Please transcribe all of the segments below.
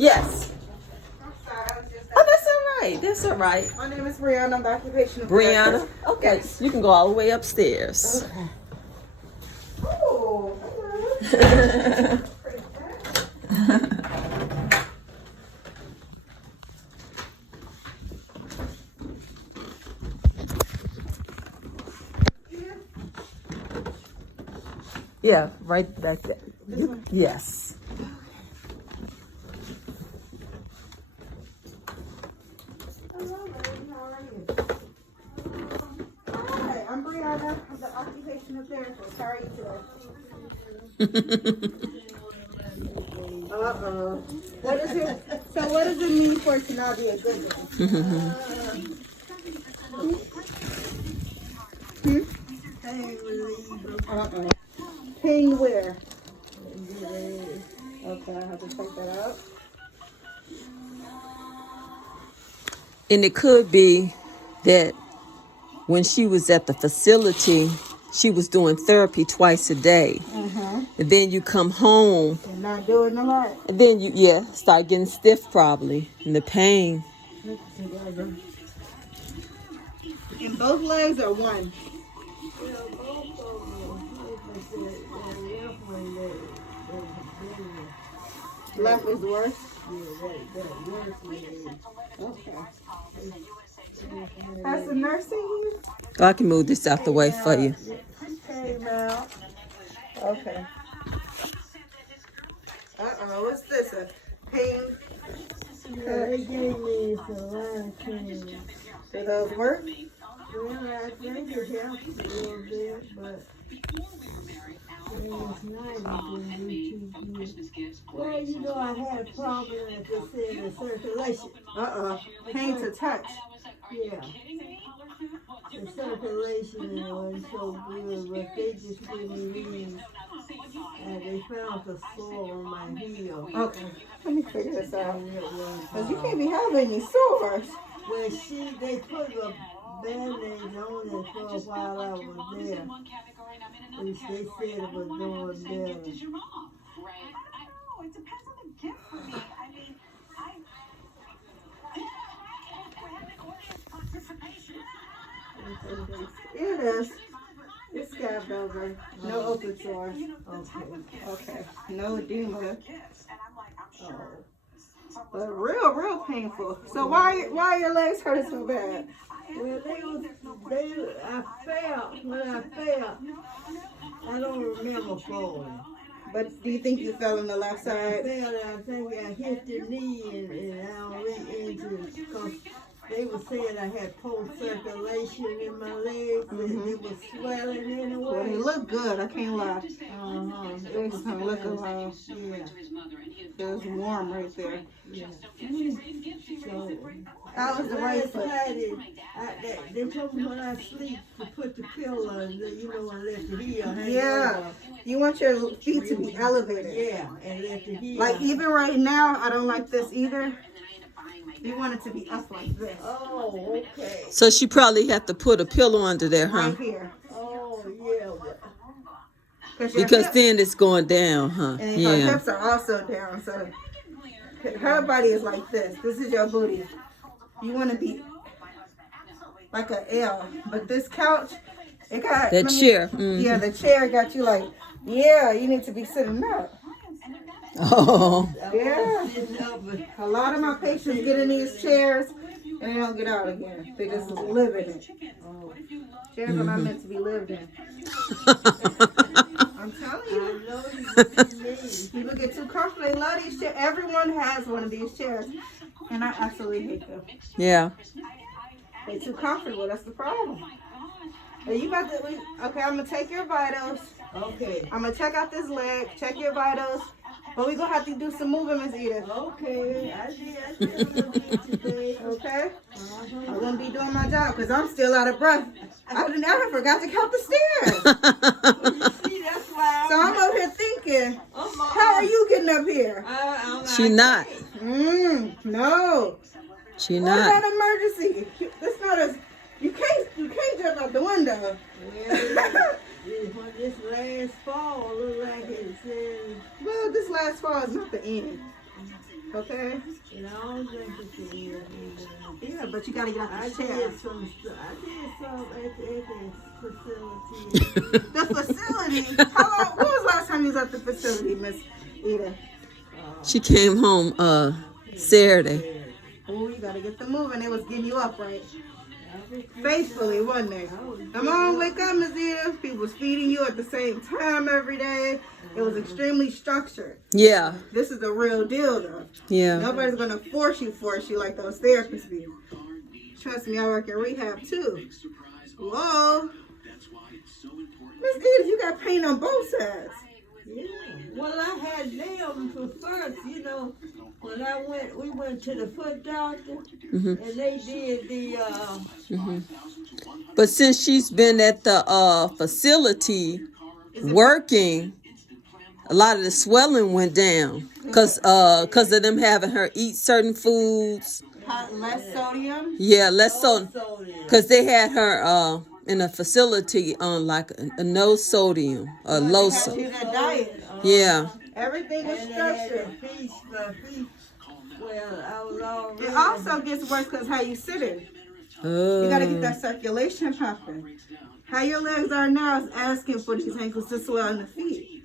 Yes. I'm sorry, I was just Oh, that's all right. That's all right. My name is Briana. I'm the occupational Briana. therapist. Okay. Yes. You can go all the way upstairs. Okay. Oh, hello. Yeah, right back there. This one? Yes. Hello, lady. How are you? Hi, I'm Briana. I'm the occupational therapist. How are you today? Uh-oh. What is it? So what does it mean for it to not be a good day? Uh-oh. Pain where? Okay, I have to take that out. And it could be that when she was at the facility, she was doing therapy twice a day. And then you come home, You're not doing a lot. and then you, start getting stiff probably, and the pain. In both legs or one? Left is worse? Okay. Has the nurse seen you? Oh, I can move this out the way for you. Hey, Mel. Okay. Uh-oh, what's this? A pain? They gave me Saline. Do those work? Well, I think it helps a little bit, but it's not going to be too good. Well, you know, I had a problem at the circulation. Uh-oh. Pain to touch. Yeah. The circulation wasn't so good, but they just gave me these. And they found the sore on my heel. Okay. Let me figure this out. And it was, Because you can't be having any sores. well, they put a band-aid on it for a while I was there. Which they said it was doing better. It is. It's scabbed over. No open sores. Okay. Okay. No edema. Oh. But real painful. So why your legs hurting so bad? Well, I fell. When I fell, I don't remember falling. But do you think you fell on the left I side? fell, I think I hit the knee and I don't really into it because they were saying I had poor circulation in my legs and it was swelling in a Well, way. they look good. I can't lie. It was Don't look swelling. alive. Yeah. It was warm right there. Yeah. So, How was the right last foot? night, they told me when I sleep to put the pillow and let the heel hang Yeah. over. You want your feet to be elevated. Yeah, and let the heel. Like even right now, I don't like this either. You want it to be up like this. Oh, okay. So she probably had to put a pillow under there, huh? Right here. Oh, yeah. Your Because hips, then it's going down, huh? and her Yeah. hips are also down. So her body is like this. This is your booty. You want to be like an L. But this couch, it got... That chair. Mhm. Yeah, the chair got you like, yeah, you need to be sitting up. Oh. Yeah. A lot of my patients get in these chairs and they don't get out again. They just live in it. Chairs are not meant to be lived in. I'm telling you. I know you. People get too comfortable. They love these chairs. Everyone has one of these chairs. And I absolutely hate them. Yeah. They're too comfortable. That's the problem. Are you about to... Okay, I'm going to take your vitals. Okay. I'm going to check out this leg. Check your vitals. But we're going to have to do some movements, Edith. Okay. I did a little bit today. Okay? I'm going to be doing my job because I'm still out of breath. I forgot to count the stairs. See, that's why So I'm over here thinking, how are you getting up here? She not. No. She What not. about emergency? It's not a... You can't jump out the window. When this last fall looked like it said, Well, this last fall is not the end. Okay? And I don't drink it for years either. Yeah, but you gotta get out I the chair. did some at the facility. The facility? How long? When was the last time you was at the facility, Miss Edith? She came home Saturday. Oh, you gotta get them moving. They was getting you up, right? Faithfully, wasn't they? Come on, wake up, Miss Edith. People was feeding you at the same time every day. It was extremely structured. Yeah, This is the real deal, though. yeah. Nobody's gonna force you like those therapists do. Trust me, I work in rehab too. Whoa. Miss Edith, you got pain on both sides. Yeah. Well, I had them for first, you know, when we went to the foot doctor, and they did the, But since she's been at the facility working, a lot of the swelling went down because of them having her eat certain foods. Less sodium. Yeah, less so sodium. because they had her in a facility on like a no sodium, a low They had sodium. you that diet. Yeah. Everything was And they had structured. a piece by piece. Well, I was already. It also gets worse because how you sitting. You gotta get that circulation pumping. How your legs are now is asking for these ankles to swell in the feet.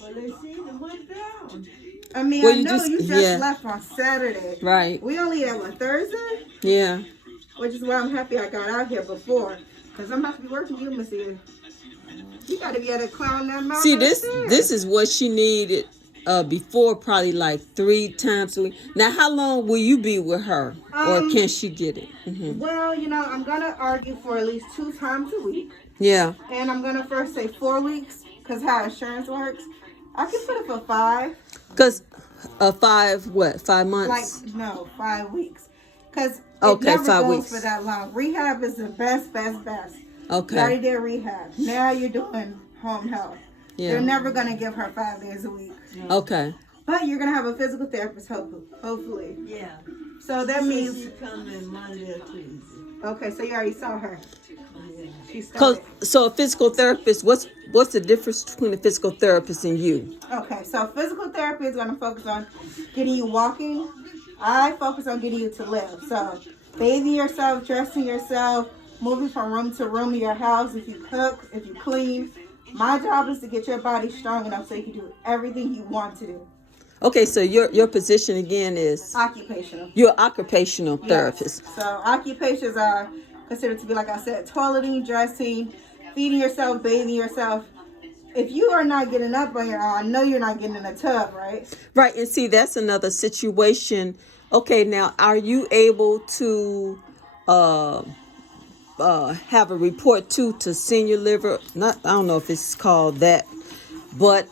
Well, they seem to went down. I mean, Well, I you know just- you just yeah. left on Saturday. Right. We only had what, Thursday? Yeah. Which is why I'm happy I got out here before. Because I'm about to be working you, Miss Edith. You got to be able to climb that mountain. See, this is what she needed before, probably like 3 times a week. Now, how long will you be with her, or can she get it? Well, you know, I'm going to argue for at least 2 times a week. Yeah. And I'm going to first say 4 weeks. Because how insurance works. I can put it for 5. Because 5 months? Like, no, 5 weeks. Because Okay, it never 5 goes weeks. for that long. Rehab is the best. You already Okay. did rehab. Now you're doing home health. Yeah. You're never going to give her 5 days a week. Okay. But you're going to have a physical therapist, hopefully. Yeah. So that means, She come in Monday or Tuesday. okay, so you already saw her. Yeah. She started. So a physical therapist, what's the difference between a physical therapist and you? Okay, so physical therapy is going to focus on getting you walking. I focus on getting you to live. So bathing yourself, dressing yourself, moving from room to room in your house. If you cook, if you clean. My job is to get your body strong enough so you can do everything you want to do. Okay, so your position again is Occupational. you're an occupational therapist. Yes. So occupations are considered to be, like I said, toileting, dressing, feeding yourself, bathing yourself. If you are not getting up on your own, I know you're not getting in a tub, right? Right, and see, that's another situation. Okay, now, are you able to have a report to senior liver? I don't know if it's called that, but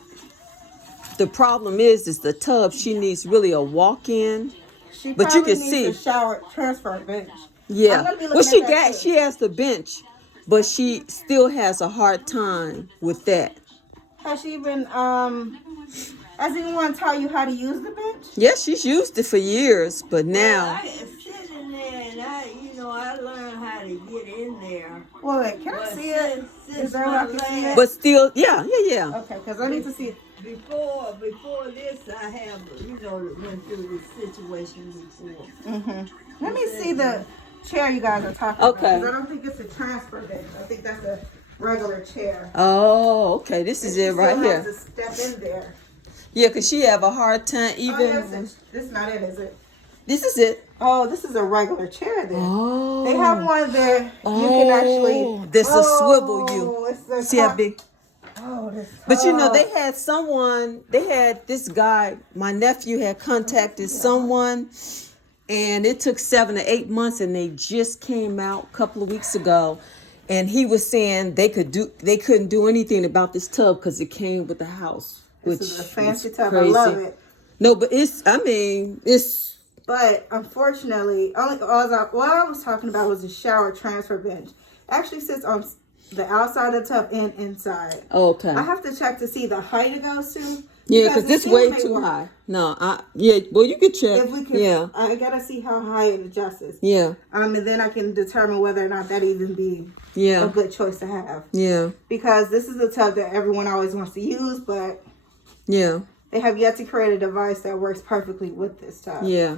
the problem is the tub. She needs really a walk-in. She But you probably can needs see. a shower transfer bench. I'm Yeah. gonna be Well, looking at that too. she has the bench, but she still has a hard time with that. Has she been, has anyone taught you how to use the bench? Yeah, she's used it for years, but now. I sit in there and I learned how to get in there. Well, wait, can I But see it? since Is there a way I can my see it? last- But still, yeah. Okay, because I need to see it. Before this, I have, went through this situation before. Let me see the chair you guys are talking about. Okay. 'Cause I don't think it's a transfer bench. I think that's a regular chair. Oh, okay. This is She it right still here. has to step in there. Yeah, because she have a hard time Oh, even. yes, this is not it, is it? This is it. Oh, this is a regular chair then. Oh. They have one there. You can actually. This will swivel you. Oh, it's the See how top- big? Oh, this. But they had this guy, my nephew had contacted someone, and it took 7 to 8 months, and they just came out a couple of weeks ago. And he was saying they couldn't do anything about this tub because it came with the house. Which This is a fancy was tub. crazy. I love it. No, but it's But unfortunately, I was talking about was a shower transfer bench. It actually sits on the outside of the tub and inside. okay. I have to check to see the height it goes to. Yeah, because it this still way may too work. high. No, well, you could check. If we can, Yeah, I gotta see how high it adjusts. yeah, And then I can determine whether or not that even be a yeah, good choice to have. yeah, Because this is a tub that everyone always wants to use, but yeah. They have yet to create a device that works perfectly with this tub. Yeah.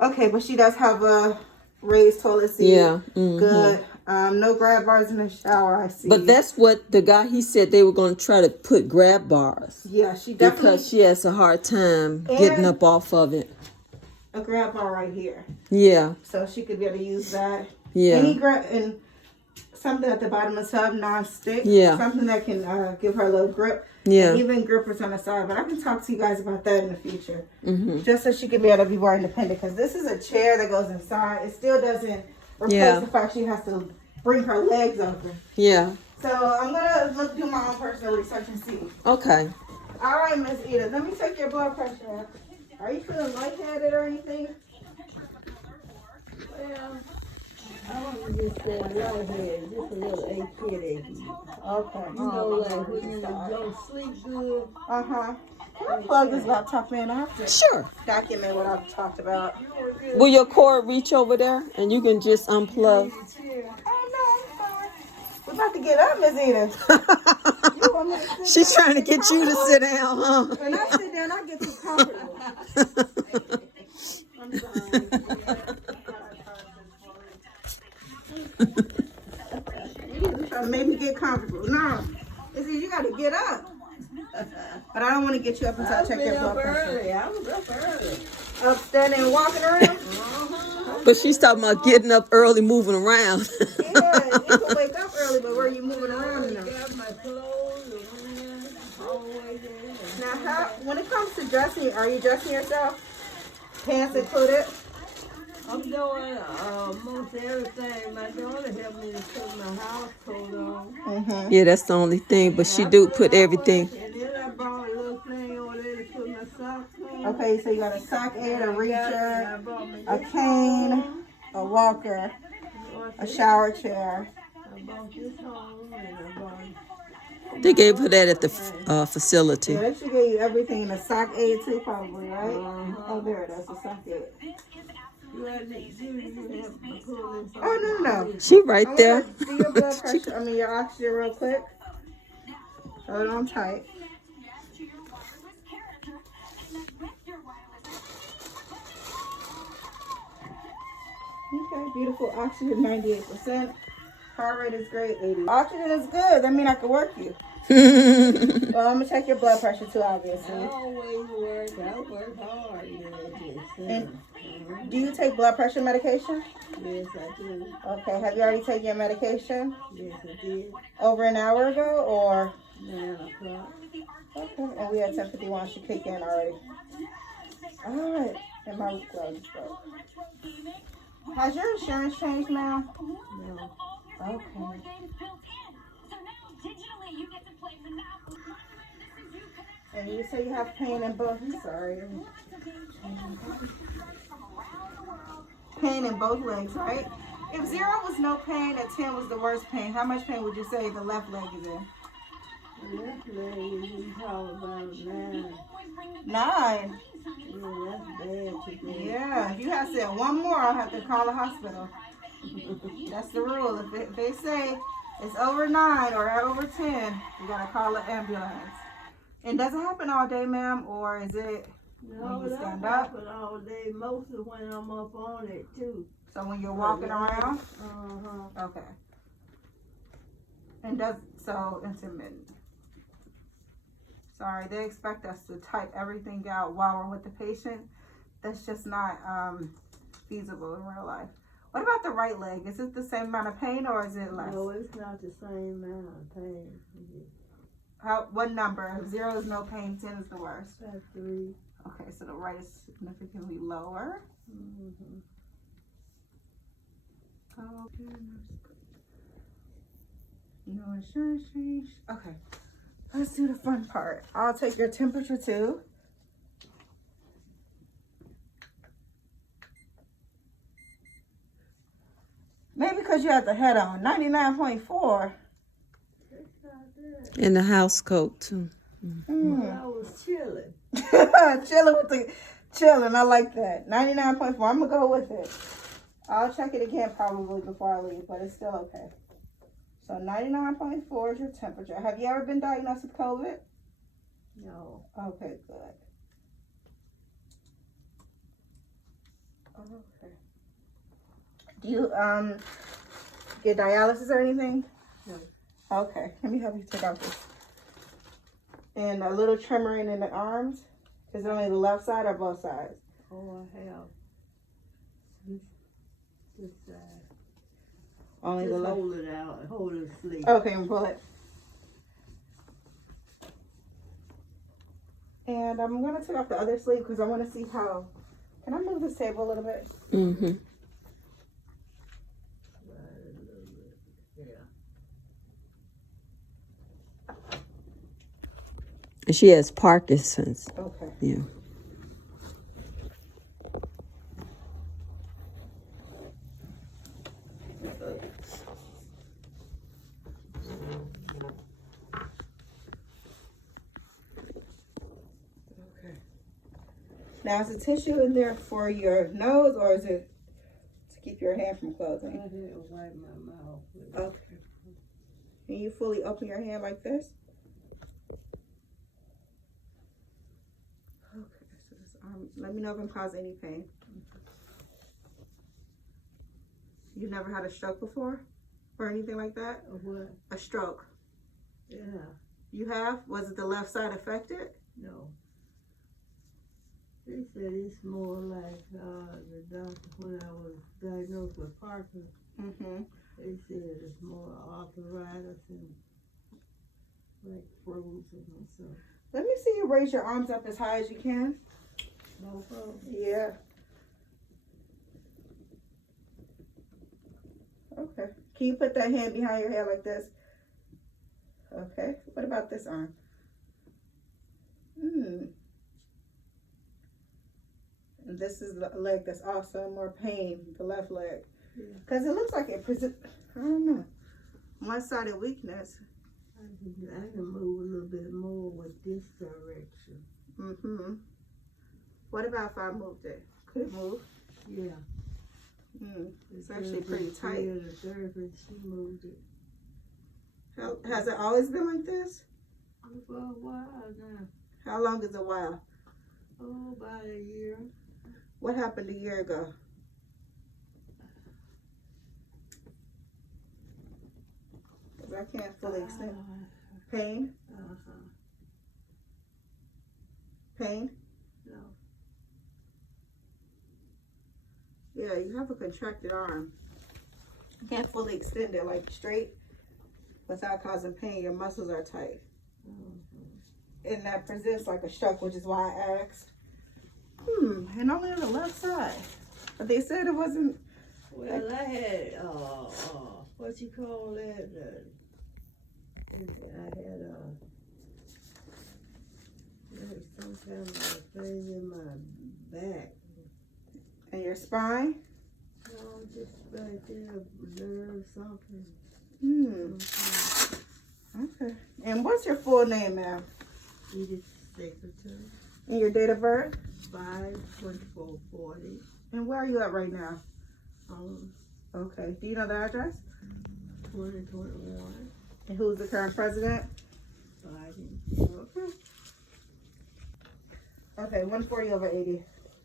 Okay, but she does have a raised toilet seat. Yeah. Mm-hmm. Good. No grab bars in the shower, I see. But that's what the guy, he said they were going to try to put grab bars. Yeah, she definitely. Because she has a hard time getting up off of it. A grab bar right here. Yeah. So she could be able to use that. Yeah. Any grab and something at the bottom of the tub, non-stick. Yeah. Something that can give her a little grip. Yeah. And even grippers on the side. But I can talk to you guys about that in the future. Mm-hmm. Just so she can be able to be more independent. Because this is a chair that goes inside. It still doesn't replace the fact she has to bring her legs over. Yeah. So I'm going to do my own personal research and see. Okay. All right, Miss Edith. Let me take your blood pressure. Are you feeling lightheaded or anything? Well, I want to just say lightheaded, just a little achy. Okay. You know, like when you don't sleep good. Uh-huh. Can I plug this laptop in? I have to Sure. document what I've talked about. Will your cord reach over there and you can just unplug? Oh, no, I'm fine. We're about to get up, Miss Edith. You want me to sit She's down? trying to get you to sit down, huh? When I sit down, I get too comfortable. I'm sorry. You trying to make me get comfortable. No. This is, you got to get up. But I don't want to get you up until I check your blood pressure. I was up early. Up standing and walking around? But she's talking about getting up early, moving around. Yeah, you can wake up early, but where you moving around in them? Got my clothes, always there. Now, when it comes to dressing, are you dressing yourself? Pants included? I'm doing most everything. My daughter helped me to put my house coat on. Mm-hmm. Yeah, that's the only thing. But she do put everything. And then I bought a little thing over there to put my socks on. Okay, so you got a sock aid, a reacher, I bought me a this cane, a walker, a shower chair. I bought this home and I bought They gave her that at the facility. Yeah, they should give you everything in a sock aid too, probably, right? Oh, there it is, a sock aid. Oh, no. She right I there. want to do your blood pressure, your oxygen real quick. Hold on tight. Okay, beautiful. Oxygen 98%. Heart rate is great, 80. Oxygen is good. That means I can work you. Well, I'm going to check your blood pressure too, obviously. I always work. I work hard. And do you take blood pressure medication? Yes, I do. Okay, have you already taken your medication? Yes, I did. Over an hour ago, or? 9 o'clock. Okay, and we had 10:51. She kicked in already. All right, and my glove just broke. Has your insurance changed now? No. Okay. And you say you have pain in both. Sorry. Pain in both legs, right? If 0 was no pain and 10 was the worst pain, how much pain would you say the left leg is in? The left leg is probably about 9. 9. Yeah, that's bad today. Yeah, if you have said one more, I'll have to call the hospital. That's the rule. If they say it's over 9 or over 10, you gotta call an ambulance. And does it happen all day, ma'am, or is it No, when you that stand up? happen all day. Mostly when I'm up on it too. So when you're walking around? Uh-huh. Okay. And so intermittent. Sorry, they expect us to type everything out while we're with the patient. That's just not feasible in real life. What about the right leg? Is it the same amount of pain or is it less? No, it's not the same amount of pain. What number? 0 is no pain, 10 is the worst. That's 3. Okay, so the right is significantly lower. Mm-hmm. Okay. No insurance change. Okay. Let's do the fun part. I'll take your temperature too. Maybe because you have the head on. 99.4. In the house coat too. I was chilling. Chilling. I like that. 99.4. I'm gonna go with it. I'll check it again probably before I leave, but it's still okay. So 99.4 is your temperature. Have you ever been diagnosed with COVID? No. Okay, good. Okay. Do you get dialysis or anything? No. Okay. Let me help you take out this. And a little tremoring in the arms. Is it only the left side or both sides? Oh, I have this side. Only Just the left. hold it out. Hold it asleep. Okay, and pull it. And I'm gonna take off the other sleeve because I want to see how. Can I move this table a little bit? Mm-hmm. Right, a little bit. Yeah. And she has Parkinson's. Okay. Yeah. Okay. Now, is the tissue in there for your nose or is it to keep your hand from I closing? had to wipe my mouth with Okay. Can you fully open your hand like this? Okay. So this arm, let me know if I'm causing any pain. You've never had a stroke before? Or anything like that? a what? A stroke. Yeah. You have? Was it the left side affected? No. They said it's more like the doctor when I was diagnosed with Parkinson's. Mm-hmm. They said it's more arthritis and like frozen or something. Let me see you raise your arms up as high as you can. No problem. Yeah. Okay. Can you put that hand behind your head like this? Okay. What about this arm? And this is the leg that's also more pain, the left leg. Because it looks like it presents, I don't know, one-sided weakness. I can move a little bit more with this direction. Mm-hmm. What about if I moved it? Could it move? Yeah. It's actually pretty tight. The therapist, she moved it. Has it always been like this? For a while now. How long is a while? Oh, about a year. What happened a year ago? Because I can't fully explain. Pain? Uh-huh. Pain? No. Yeah, you have a contracted arm. You can't fully extend it like straight without causing pain. Your muscles are tight. And that presents like a stroke, which is why I asked. And only on the left side. But they said it wasn't. Well, I had, what you call that? I had some kind of thing in my back. And your spine? No, just right there, nerve something. Okay. And what's your full name, ma'am? Edith secretary. And your date of birth? 5/24/40. And where are you at right now? On Okay. Do you know the address? 2021. And who's the current president? Biden. Okay. Okay, 140/80.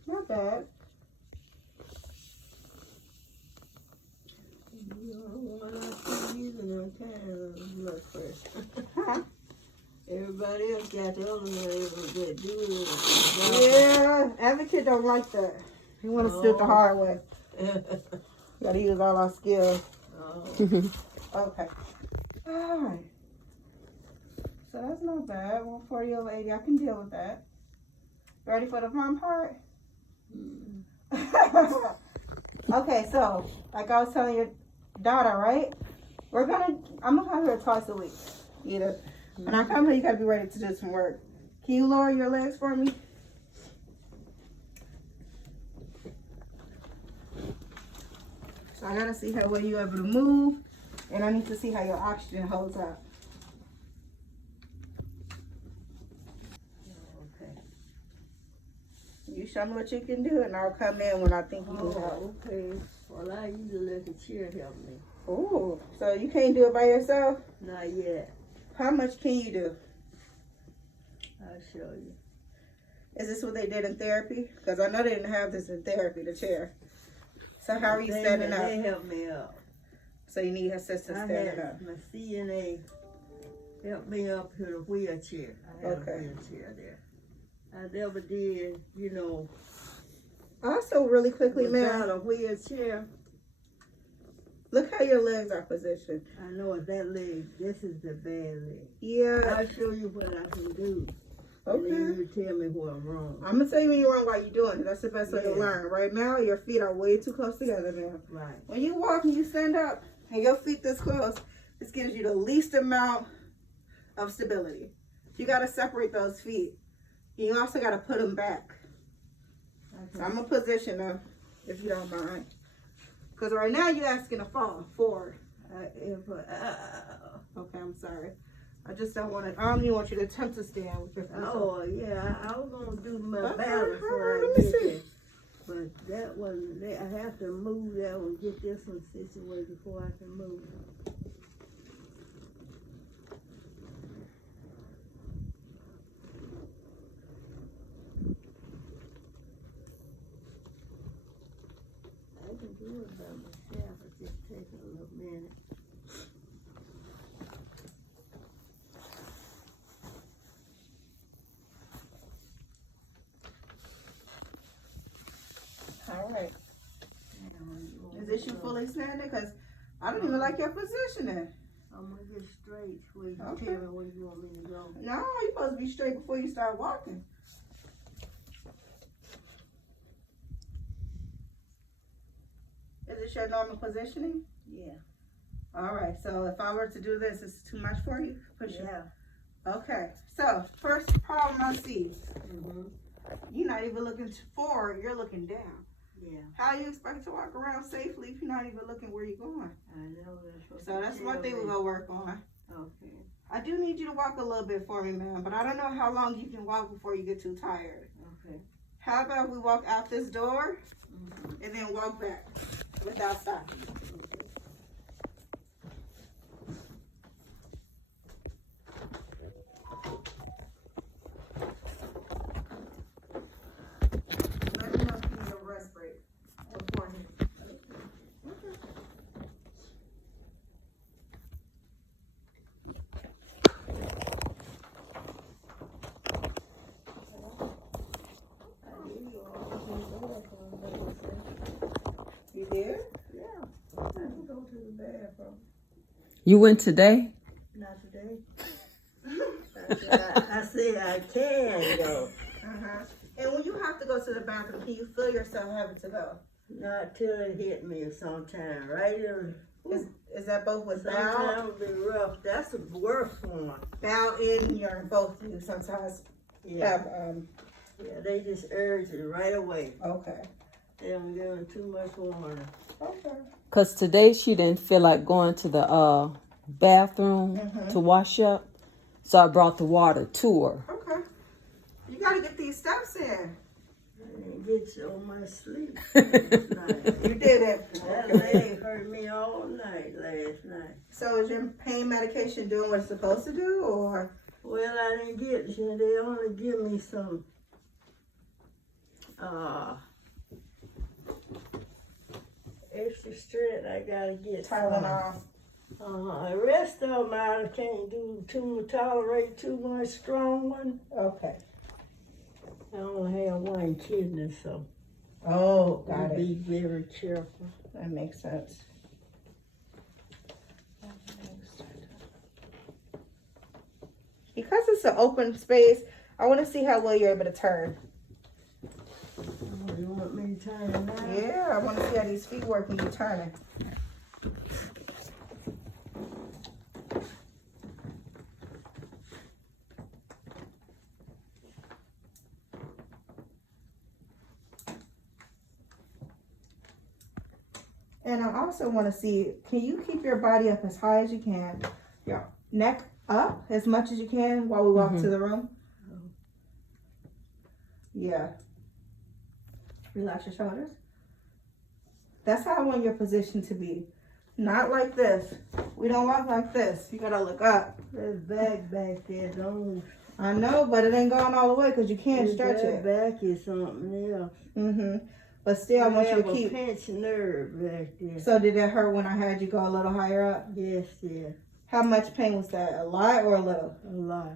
Not bad. You know, when I keep using them kind of blood pressure. Everybody else got the other ones that do it. Yeah, advocate don't like that. He want to do it the hard way. Gotta use all our skills. Okay. All right. So that's not bad. 140/80. I can deal with that. Ready for the fun part? Okay, so like I was telling your daughter, right? I'm gonna come here twice a week. Either. When I come here, you gotta be ready to do some work. Can you lower your legs for me? So I gotta see how well you're able to move, and I need to see how your oxygen holds up. Okay. You show me what you can do, and I'll come in when I think you need help. Okay. Well, I usually let the chair help me. Oh, so you can't do it by yourself? Not yet. How much can you do? I'll show you. Is this what they did in therapy? Because I know they didn't have this in therapy, the chair. So how are you standing up? They helped me up. So you need assistance standing up. My CNA helped me up to the wheelchair. I had Okay. a wheelchair there. I never did, you know, Also, really quickly, without ma'am, a wheelchair. look how your legs are positioned. I know it's that leg. This is the bad leg. Yeah. I'll show you what I can do. And Okay. then you tell me what I'm wrong. I'm gonna tell you when you're wrong while you're doing it. That's the best way to Yeah. learn. Right now, your feet are way too close together, ma'am. Right. When you walk and you stand up and your feet this close, this gives you the least amount of stability. You gotta separate those feet. You also gotta put them back. So I'm gonna position them if you don't mind. Because right now you're asking to fall forward. Okay, I'm sorry. I just don't want to. I don't even want you to attempt to stand with your feet. Oh, yeah, I was going to do my Okay, balance all when right, I let me get see. there. But that wasn't, I have to move that one, get this one situated before I can move. I can do it by myself, it just takes a little minute. All right. Is this you fully standing? Because I don't even like your positioning. I'm gonna get straight where you Okay. tell me where you want me to go. No, you're supposed to be straight before you start walking. Is this your normal positioning? Yeah. All right. So if I were to do this, it's too much for you? Push it. Yeah. Okay. So first problem I see, Mm-hmm. you're not even looking forward. You're looking down. Yeah. How you expect to walk around safely if you're not even looking where you're going? I know that's what So you that's one tell thing me. we're gonna work on. Okay. I do need you to walk a little bit for me, ma'am, but I don't know how long you can walk before you get too tired. Okay. How about we walk out this door Mm-hmm. and then walk back without stopping? Let me know if you need a rest break beforehand. You did? Yeah. I can go to the bathroom. You went today? Not today. I said I can go. Uh-huh. And when you have to go to the bathroom, can you feel yourself having to go? Not till it hit me sometime. Right in. Is that both with bowel? Sometimes it be rough. That's the worst one. Bowel in your both of you sometimes Yeah. have Yeah, they just urge it right away. okay. They don't give them too much water. Okay. Because today she didn't feel like going to the bathroom to wash up. So I brought the water to her. Okay. You gotta get these steps in. I didn't get so much sleep last night. You did it. That leg hurt me all night last night. So is your pain medication doing what it's supposed to do, or? Well, I didn't get, they only give me some, extra strength. I gotta get Tylenol. The rest of them I can't do tolerate too much strong one. Okay. I only have one kidney, so Oh, got be it. very careful. That makes sense. Because it's an open space, I want to see how well you're able to turn. Oh, you want me to turn it now? Yeah, I want to see how these feet work when you're turning. And I also want to see, can you keep your body up as high as you can? Your neck up as much as you can while we walk to the room? Yeah. Relax your shoulders. That's how I want your position to be. Not like this. We don't walk like this. You gotta look up. That back there, don't. I know, but it ain't going all the way because you can't stretch That it. back is something else. But still, I want you to have keep. a pinched nerve back there. So did it hurt when I had you go a little higher up? Yes, yeah. How much pain was that? A lot or a little? A lot.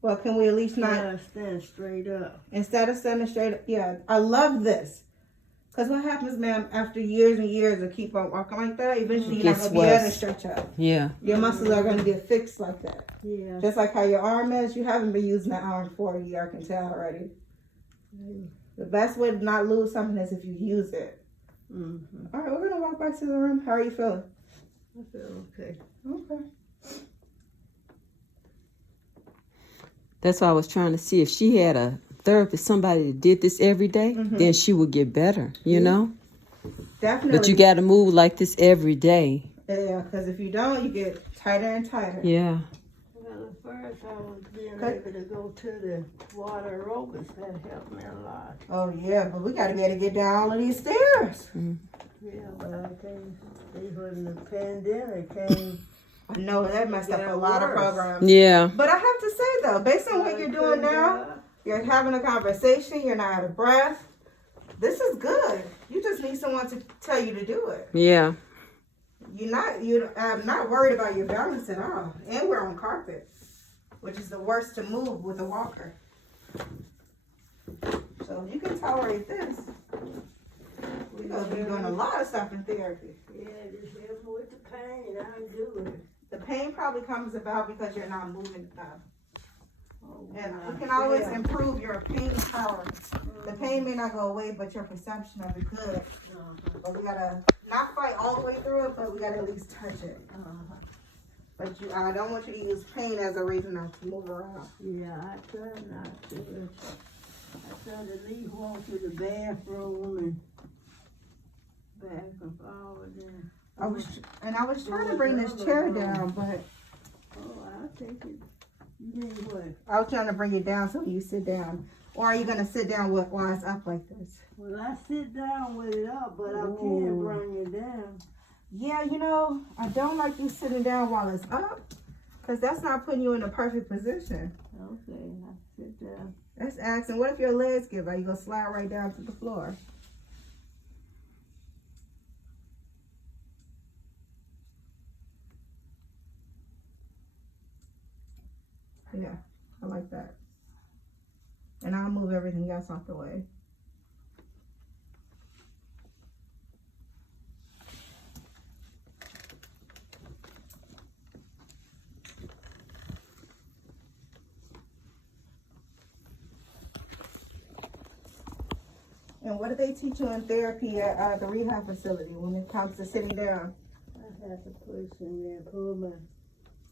Well, can we at least not? Gotta stand straight up. Instead of standing straight up. Yeah, I love this. Because what happens, ma'am, after years and years of keep on walking like that, eventually you're not going to be able to stretch up. Yeah. Your muscles are going to get fixed like that. Yeah. Just like how your arm is. You haven't been using that arm for a year, I can tell already. The best way to not lose something is if you use it. All right, we're going to walk back to the room. How are you feeling? I feel okay. Okay. That's why I was trying to see if she had a therapist, somebody that did this every day, then she would get better, you know? Definitely. But you got to move like this every day. Yeah, because if you don't, you get tighter and tighter. Yeah. Well, at first I was being able to go to the water aerobics. That helped me a lot. Oh, yeah, but we got to be able to get down all of these stairs. Yeah, but I can't see when the pandemic came. I know that messed up a lot of programs. Yeah. But I have to say, though, based on what you're doing now, you're having a conversation, you're not out of breath. This is good. You just need someone to tell you to do it. Yeah. I'm not worried about your balance at all. And we're on carpet, which is the worst to move with a walker. So you can tolerate this. We're going to be doing a lot of stuff in therapy. Yeah, just help me with the pain. I do it. The pain probably comes about because you're not moving enough. Oh, And we can always improve your pain tolerance. The pain may not go away, but your perception of it could. But we gotta not fight all the way through it, but we gotta at least touch it. But I don't want you to use pain as a reason not to move around. Yeah, I try not to. I try to leave one to the bathroom and back and forward there. I was trying to bring this chair down, but Oh, I'll take it. You need what? I was trying to bring it down so you sit down. Or are you gonna sit down while it's up like this? Well, I sit down with it up, but I can't bring it down. Yeah, I don't like you sitting down while it's up, because that's not putting you in a perfect position. Okay, I sit down. That's asking, what if your legs give out? You gonna slide right down to the floor. Yeah, I like that. And I'll move everything else off the way. And what do they teach you in therapy at the rehab facility when it comes to sitting down? I have to push in there, pull my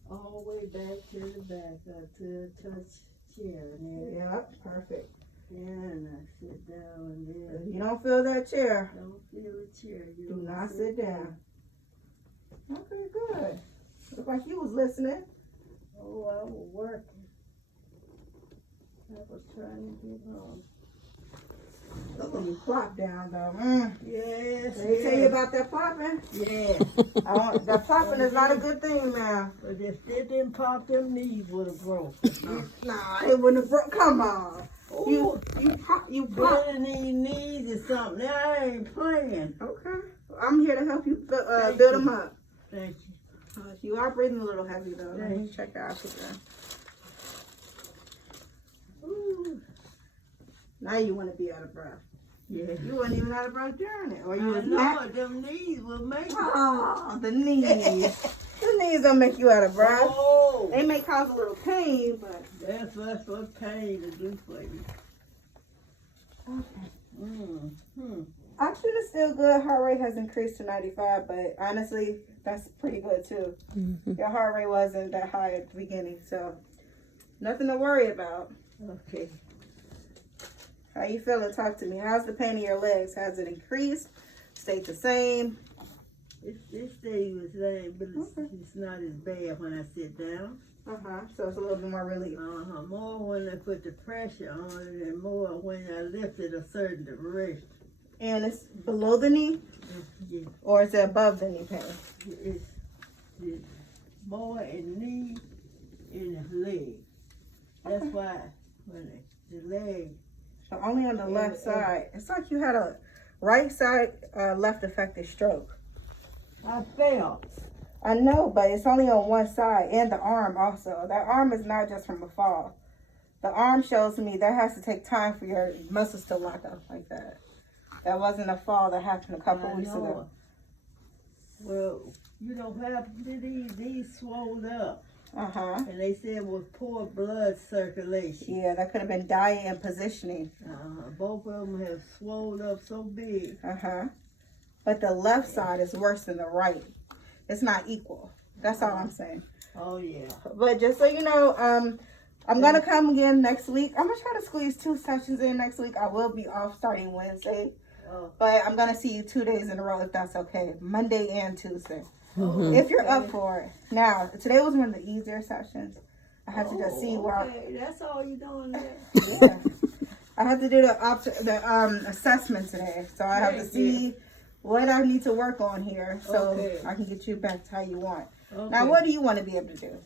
all the way back to the back, to the touch chair in there. Yeah, perfect. And I sit down and then. If you don't feel that chair, Don't feel the chair. You do don't not sit sit down. Okay, good. Look like you was listening. Oh, I was working. I was trying to get home. Look when you plop down though. Yes. They tell you about that plopping? Yeah. That plopping is not a good thing, man. But if they didn't pop, them knees would have broke. Nah, it wouldn't have broke. Come on. You pop. Bending these knees or something. I ain't playing. Okay. I'm here to help you build them up. Thank you. You are breathing a little heavy though. Let me Thanks. check out here. Ooh. Now you want to be out of breath. Yeah. You wasn't even out of breath during it. Or you I was know not. them knees will make it. Oh, the knees. The knees don't make you out of breath. Oh. They may cause a little pain, but That's what pain to do for you. okay. Oxygen is still good. Heart rate has increased to 95, but honestly, that's pretty good too. Your heart rate wasn't that high at the beginning, so nothing to worry about. Okay. How you feeling? Talk to me. How's the pain in your legs? Has it increased? Stayed the same? It stays the same, but it's not as bad when I sit down. So it's a little bit more relief. More when I put the pressure on it and more when I lift it a certain direction. And it's below the knee, Yeah. or is it above the knee pain? It's more in knee and the leg. That's Okay. why when the leg. So only on the left side. It's like you had a right side left affected stroke. I fell. I know, but it's only on one side, and the arm also. That arm is not just from a fall. The arm shows me that has to take time for your muscles to lock up like that. That wasn't a fall that happened a couple weeks ago. Well, you know what happened to these swelled up. Uh-huh. And they said it was poor blood circulation. Yeah, that could have been diet and positioning. Both of them have swelled up so big. Uh-huh. But the left side is worse than the right. It's not equal. That's all I'm saying. Oh, yeah. But just so you know, I'm going to come again next week. I'm going to try to squeeze 2 sessions in next week. I will be off starting Wednesday. Oh. But I'm going to see you 2 days in a row if that's okay. Monday and Tuesday. Mhm. If you're up for it. Now, today was one of the easier sessions. I had to just see where Okay. That's all you doing there? yeah. I had to do the assessment today. So I have to see what I need to work on here so I can get you back to how you want. Okay. Now, what do you want to be able to do?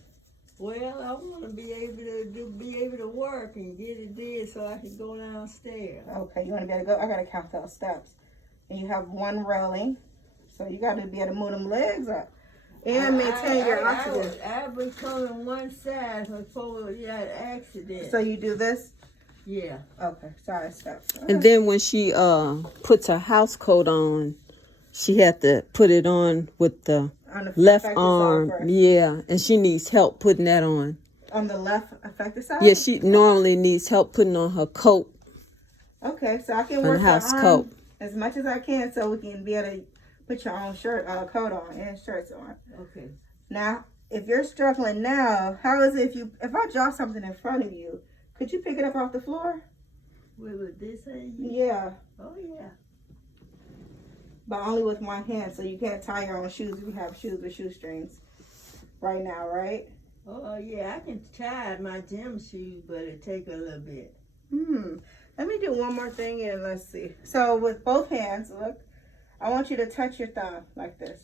Well, I want to be able to work and get it did so I can go downstairs. Okay, you want to be able to go? I got to count those steps. And you have 1 railing. So you got to be able to move them legs up and maintain your oxygen. I was coming one side before you had an accident. So you do this? Yeah. Okay, sorry, steps. Okay. And then when she puts her house coat on, she had to put it on with the On the left affected side arm. first. Yeah, and she needs help putting that on. On the left affected side? Yeah, she normally needs help putting on her coat, Okay, so I can her work your house arm coat. as much as I can so we can be able to put your own coat on and shirts on. Okay. Now, if you're struggling now, how is it if I drop something in front of you, could you pick it up off the floor? With this hand? Yeah, Oh, yeah. but only with one hand, so you can't tie your own shoes if you have shoes with shoestrings right now, right? Oh, yeah. I can tie my gym shoes, but it take a little bit. Let me do one more thing and let's see. So with both hands, look, I want you to touch your thumb like this.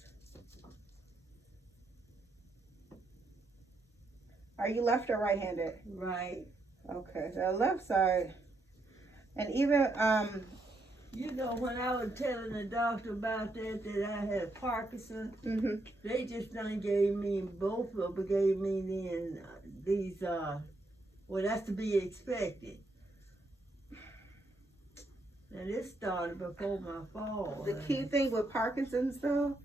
Are you left or right-handed? Right. Okay, the left side. And even, You know, when I was telling the doctor about that I had Parkinson's, they just done gave me, both of them gave me then these, well, that's to be expected. And this started before my fall. the key thing with Parkinson's though,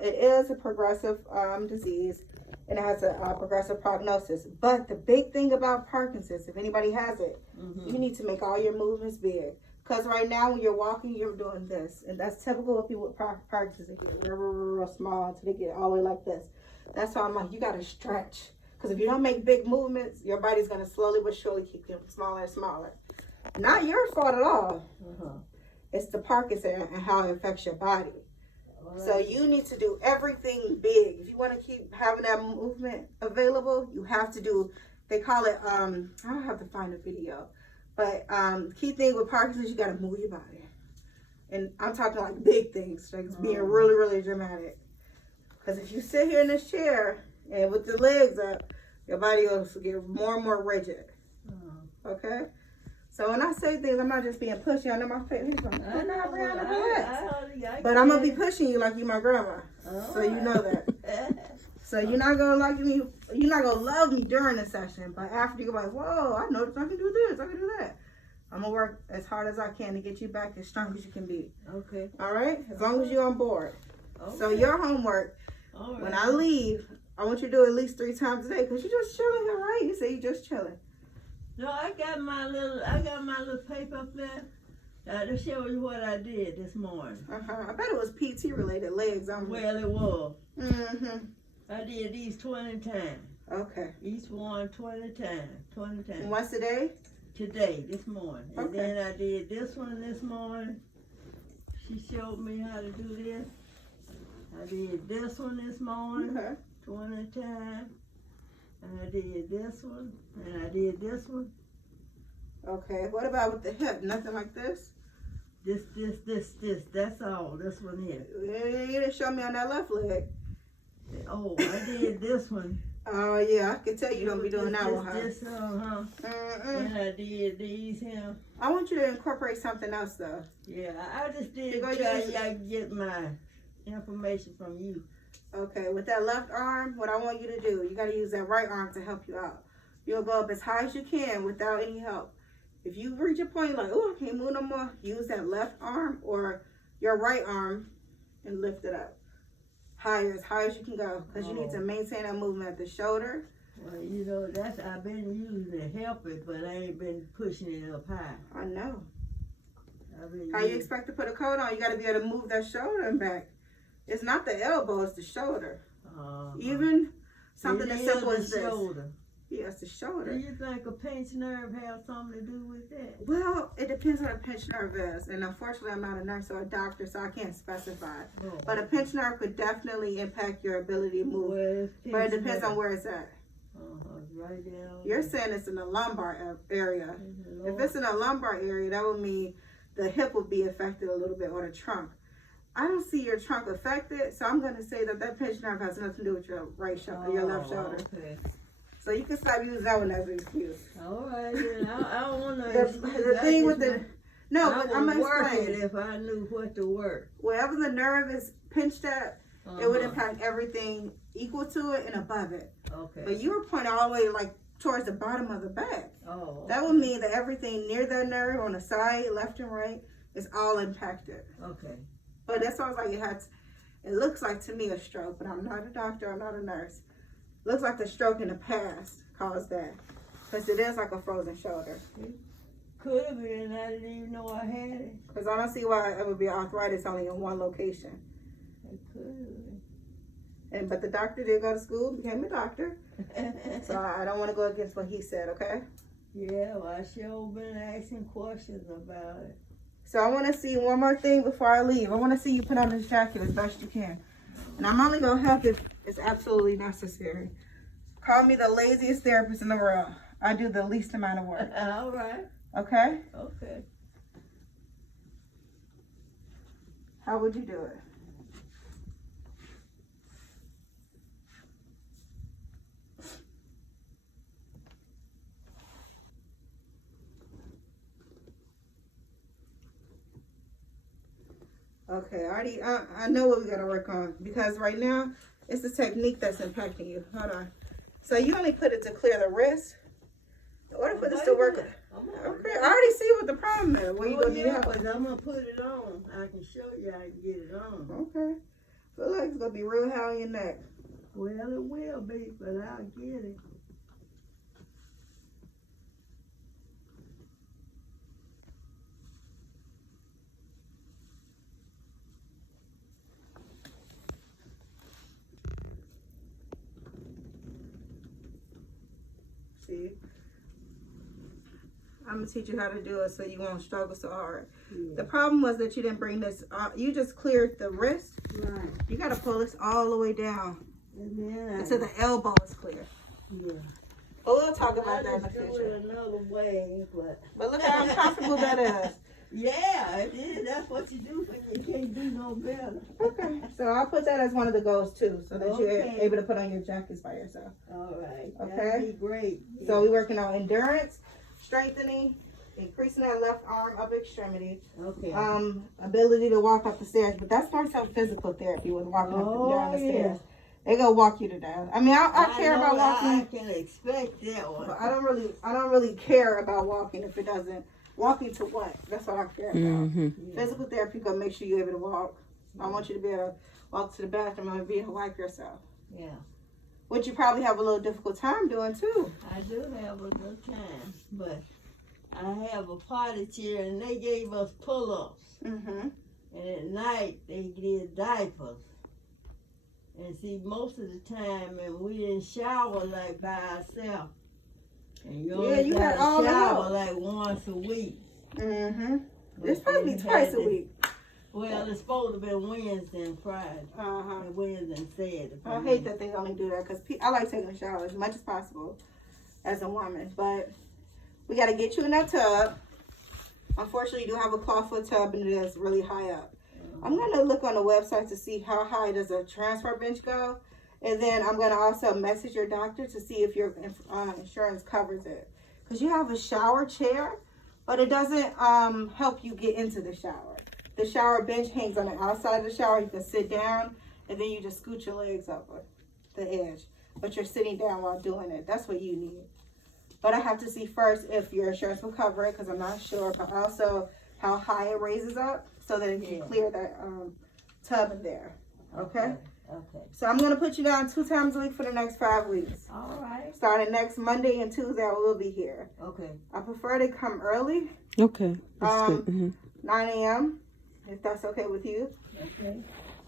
it is a progressive disease and it has a progressive prognosis. But the big thing about Parkinson's, if anybody has it, you need to make all your movements big. Because right now when you're walking, you're doing this. And that's typical of people with Parkinson's. They get real small until they get all the way like this. That's why I'm like, you got to stretch. Because if you don't make big movements, your body's going to slowly but surely keep getting smaller and smaller. Not your fault at all. It's the Parkinson and how it affects your body. So you need to do everything big. If you want to keep having that movement available, you have to do, they call it, I don't have to find a video. But key thing with Parkinson's, you got to move your body. And I'm talking like big things, like being really, really dramatic. Because if you sit here in this chair and with the legs up, your body will get more and more rigid. Okay? So when I say things, I'm not just being pushy. I know my face. He's like, but I'm going to be pushing you like you my grandma. So you know that. So you're not going to like me. You're not going to love me during the session. But after you're like, whoa, I noticed I can do this. I can do that. I'm going to work as hard as I can to get you back as strong as you can be. Okay. All right? As long as you're on board. Okay. So your homework, when I leave, I want you to do it at least 3 times a day. Because you're just chilling here, right? You say you're just chilling. No, I got my little paper up there to show you what I did this morning. I bet it was PT related legs. Well, it was. Mm-hmm. I did these 20 times. Okay. Each one 20 times. 20 times. Once a day? Today, this morning. And Okay. then I did this one this morning. She showed me how to do this. I did this one this morning. Okay. 20 times. And I did this one. And I did this one. Okay. What about with the hip? Nothing like this? This. That's all. This one here. You didn't show me on that left leg. Oh, I did this one. Oh, yeah, I can tell you don't be doing that one, huh? And I did these here. I want you to incorporate something else, though. Yeah, I just did Go try use- to get my information from you. Okay, with that left arm, what I want you to do, you got to use that right arm to help you out. You'll go up as high as you can without any help. If you reach a point like, oh, I can't move no more, use that left arm or your right arm and lift it up. As high as you can go, because you need to maintain that movement at the shoulder. Well, you know, that's I've been using to help it, but I ain't been pushing it up high. I know. How you expect to put a coat on? You got to be able to move that shoulder and back. It's not the elbow, it's the shoulder. Even something as simple as this. Shoulder. Yeah, it's the shoulder. Do you think a pinched nerve has something to do with that? Well, it depends on what a pinched nerve is. And unfortunately, I'm not a nurse or a doctor, so I can't specify. Oh. But a pinched nerve could definitely impact your ability to move. But it depends on where it's at. Right down. You're saying it's in the lumbar area. If it's in the lumbar area, that would mean the hip would be affected a little bit, or the trunk. I don't see your trunk affected, so I'm going to say that pinched nerve has nothing to do with your right shoulder, your left shoulder. Okay. So you can stop using that one as an excuse. All right, then. I don't want to. The thing with the no, but I'm gonna work explain. it if I knew what to work. Wherever the nerve is pinched at, it would impact everything equal to it and above it. Okay. But you were pointing all the way like towards the bottom of the back. Oh. That would mean that everything near that nerve on the side, left and right, is all impacted. Okay. But that sounds like it looks like to me a stroke, but I'm not a doctor, I'm not a nurse. Looks like the stroke in the past caused that. Because it is like a frozen shoulder. Could have been. I didn't even know I had it. Because I don't see why it would be arthritis only in one location. It could But the doctor did go to school, became a doctor. have So I don't want to go against what he said, okay? Yeah, well, I sure been asking questions about it. So I want to see one more thing before I leave. I want to see you put on this jacket as best you can. And I'm only going to help if it's absolutely necessary. Call me the laziest therapist in the world. I do the least amount of work. All right. Okay? Okay. How would you do it? Okay, I know what we gotta work on, because right now it's the technique that's impacting you. Hold on. So you only put it to clear the wrist. In order for this to work, okay, I already see what the problem is. Where you gonna need help? But I'm gonna put it on. I can show you how to get it on. Okay. Feel like it's gonna be real high on your neck. Well, it will be, but I'll get it. See? I'm gonna teach you how to do it so you won't struggle so hard. Yeah. The problem was that you didn't bring this, you just cleared the wrist. Right. You gotta pull this all the way down And then until the elbow is clear. yeah. But we'll talk about that in the I just do future. it another way, but But look how uncomfortable that is. yeah, it is. That's what you do when you can't do no better. Okay. So I'll put that as one of the goals too, so that you're Okay. able to put on your jackets by yourself. All right. Okay. That'd be great. So we're working on endurance, strengthening, increasing that left arm upper extremity, Okay. ability to walk up the stairs. But that starts out physical therapy with walking up and down the stairs. They gonna walk you to death. I mean, I care about walking. I can expect that one. But I don't really care about walking if it doesn't. Walking to what? That's what I care about. Mm-hmm. Physical therapy gonna make sure you're able to walk. I want you to be able to walk to the bathroom and be able to wipe yourself. Yeah. Which you probably have a little difficult time doing too. I do have a good time, but I have a potty chair and they gave us pull-ups. Mm-hmm. And at night they did diapers. And see, most of the time, and we didn't shower like by ourselves. And you only you had gotta all the shower help. like once a week. Mm-hmm. It's But supposed to be they twice had a to- week. Well, it's supposed to be Wednesday and Friday. Uh-huh. And Wednesday and Saturday. I hate that they only do that because I like taking a shower as much as possible as a woman. But we got to get you in that tub. Unfortunately, you do have a clawfoot tub and it is really high up. I'm going to look on the website to see how high does a transfer bench go. And then I'm going to also message your doctor to see if your insurance covers it. Because you have a shower chair, but it doesn't help you get into the shower. The shower bench hangs on the outside of the shower. You can sit down and then you just scoot your legs over the edge. But you're sitting down while doing it. That's what you need. But I have to see first if your insurance will cover it because I'm not sure. But also how high it raises up so that it can clear that tub in there. Okay? Okay. So I'm going to put you down 2 times a week for the next 5 weeks. All right. Starting next Monday and Tuesday, I will be here. Okay. I prefer to come early. Okay. That's good. 9 a.m. if that's okay with you. Okay.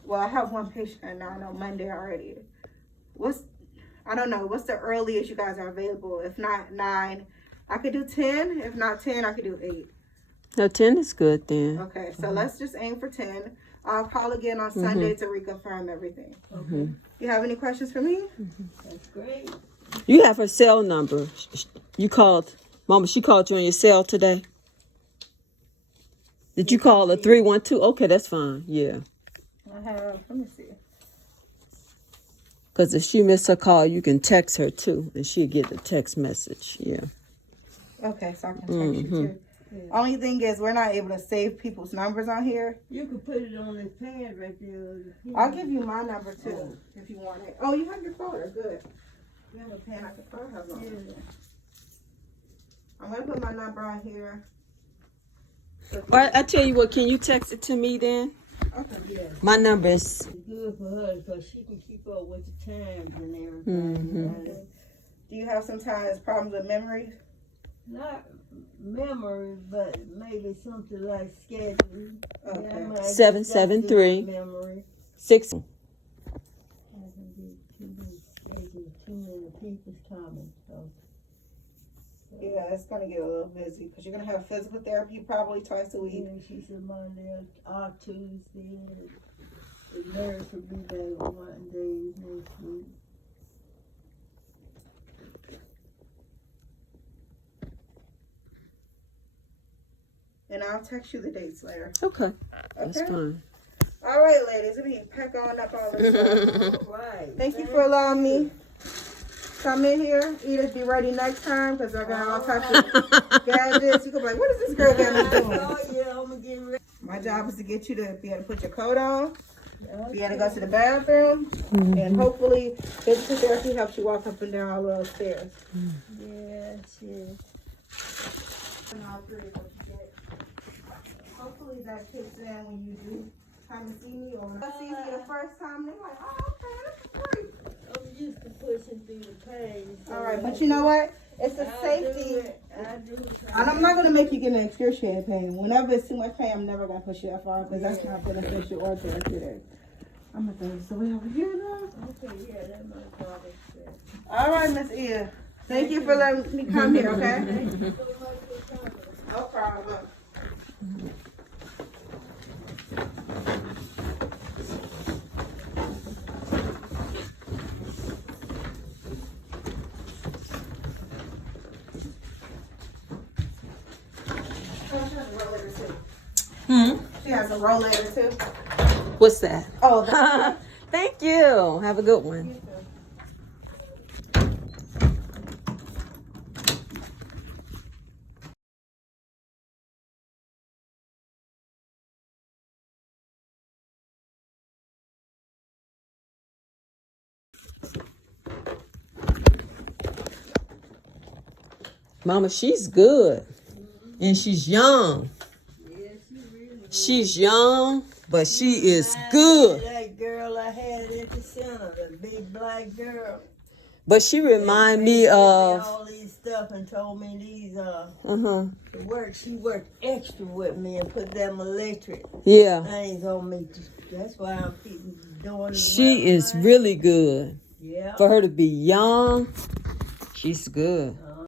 Well, I have one patient at 9 on Monday already. I don't know. What's the earliest you guys are available? If not 9, I could do 10. If not 10, I could do 8. No, 10 is good then. Okay, so let's just aim for 10. I'll call again on Sunday to reconfirm everything. Okay. You have any questions for me? That's great. You have her cell number. You called, Mama, she called you on your cell today? Did you call a 312? Okay, that's fine. Yeah. I have, let me see. Because if she missed her call, you can text her too, and she'll get the text message. Yeah. Okay, so I can text you too. Yeah. Only thing is, we're not able to save people's numbers on here. You can put it on this pad right there. I'll give you my number too, if you want it. Oh, you have your folder. Good. You have a pen. I can probably have one. Yeah. I'm going to put my number on here. All right, I tell you what, can you text it to me then? Okay. Yeah. My number is... It's good for her because she can keep up with the times and everything. Okay. Do you have sometimes problems with memory? Not memory, but maybe something like scheduling. Okay. 773 memory. 6. I can do too many people's comments. So. Yeah, it's going to get a little busy because you're going to have physical therapy probably twice a week. Yeah, she said Monday or Tuesday. The nurse will be there one day next week. And I'll text you the dates later. Okay. That's Okay? fine. All right, ladies. Let me pack on up all this stuff. Right. Thank you for allowing me come in here. Edith, be ready next time because I got all types of gadgets. You can be like, what is this girl got me doing? Oh, yeah, I'm going to get ready. My job is to get you to be able to put your coat on, be able to go to the bathroom, and hopefully physical therapy helps you walk up and down all those stairs. Yes, yes. And all three of what you get. Hopefully that kicks in when you do come to see me or see me the first time. They're like, oh, okay, that's great. I'm used to pushing through the pain. So All right, but you know what? It's a safety. I do. And I'm not going to make you get an excruciating pain. Whenever it's too much pain, I'm never going to push you that far because that's not beneficial or therapeutic. I'm going to throw this away over here now. Okay, yeah, that's my problem. All right, Miss Edith. Thank you for letting me come here, okay? Thank you so much for coming. No problem. She has a rollator too. What's that? Oh, Thank you. Have a good one. Mama, she's good. And she's young. She's young, but she is good. That girl I had at the center, the big black girl. But she remind me of all these stuff and told me these the work. She worked extra with me and put them electric yeah. things on me. That's why I'm keeping doing. She is really good. Yeah. For her to be young, she's good.